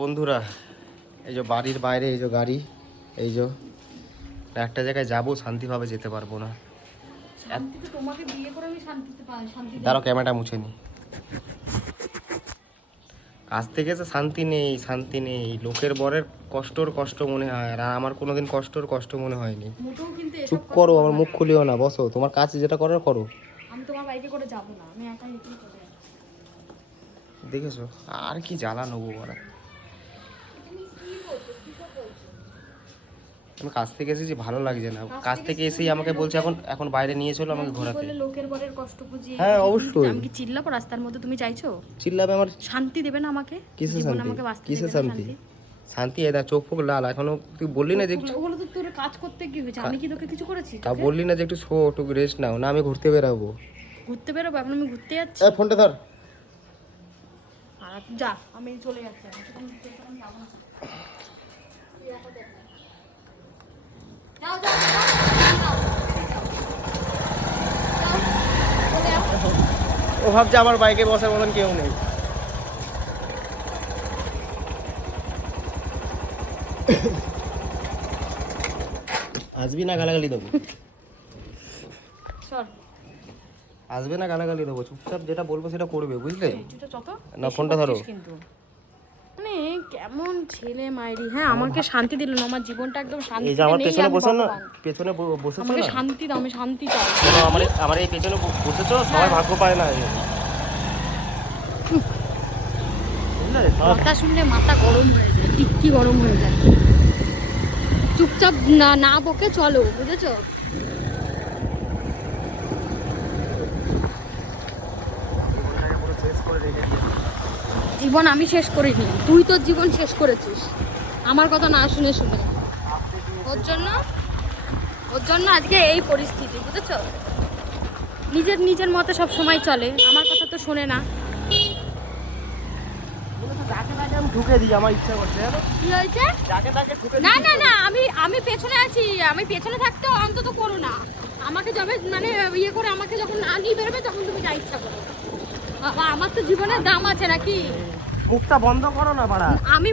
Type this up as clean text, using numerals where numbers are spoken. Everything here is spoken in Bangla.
বন্ধুরা, এই যে বাড়ির বাইরে এই যে গাড়ি, এই যে একটা জায়গায় যাবো, শান্তিভাবে যেতে পারবো না। দাঁড়াও, ক্যামেরাটা মুছে নি। কাজ থেকে এসে শান্তি নেই, শান্তি নেই। লোকের বরের কষ্ট মনে হয়, আর আমার কোনোদিন কষ্ট মনে হয়নি। চুপ করো, আমার মুখ খুলিও না, বসো। তোমার কাজ যেটা করার করো। আমি তোমার বাইকে করে যাবো না, আমি একাই হেঁটেই চলে যাবো। দেখেছো, আর কি জ্বালা নেবো বলা। আমি কাজ থেকে এসেছি, ভালো লাগছে না। কাজ থেকে এসেই আমাকে বলছে এখন বাইরে নিয়ে চলো আমাকে ঘোরাতে। লোকের বরের কষ্ট বুঝিয়ে। হ্যাঁ অবশ্যই। আমি কি চিল্লাবো রাস্তার মধ্যে? তুমি চাইছো চিল্লাবে? আমার শান্তি দেবে না আমাকে? কিসের জীবন শান্তি? আমাকে বাঁচতে কিসের দেবে না শান্তি? শান্তি এদা চোখ ফোক লাল এখনো। তুই বললি না যে ওগুলো তো তোর কাজ করতে কি হয়েছে? আমি কি তোকে কিছু করেছি? তা বললি না যে একটু শো, একটু রেস্ট নাও না। আমি ঘুরতে বেরাবো। ঘুরতে বেরোবো? এখন আমি ঘুরতে যাচ্ছি। এই ফোনটা ধর। আর যা, আমি চলে যাচ্ছি। আমি যাবো না। যাও যাও ও ভাবছে আমার বাইকে বসার মতন কেউ নেই। আসবি না, গালাগালি দেবো। আসবে না, গালাগালি দেবো। চুপচাপ যেটা বলবো সেটা করবে, বুঝলে? না, ফোনটা ধরো। কিন্তু মানে কেমন ছেলে মাইরি! হ্যাঁ, আমাকে শান্তি দিল না, আমার জীবনটা একদম শান্তি। এই যে আমার পেছনে বসে না, পেছনে বসেছো আমাকে না, শান্তি দাও, আমি শান্তি চাই। আমার এই পেছনে বসেছো, সবাই ভাগ্য পায় না। কথা শুনলে মাথা গরম হয়ে যায়, টিক্কি গরম হয়ে যায়। চুপচাপ না বকে চলো, বুঝেছো? জীবন আমি শেষ করিনি, তুই তোর জীবন শেষ করেছিস আমার কথা না শুনে শুনে। ওর জন্য আজকে এই পরিস্থিতি, বুঝেছো? নিজের মতে সব সময় চলে, আমার কথা তো শোনে না। ঢুকে দিই, আমার ইচ্ছা করছে। কি হয়েছে? না না না, আমি পেছনে আছি। আমি পেছনে থাকতে অন্তত করো না। আমাকে যবে মানে ইয়ে করে আমাকে যখন না নিয়ে বেরোবে তখন তুমি যা ইচ্ছা করো। বাবা, আমার তো জীবনের দাম আছে নাকি? মুখটা বন্ধ করো না বাড়া। আমি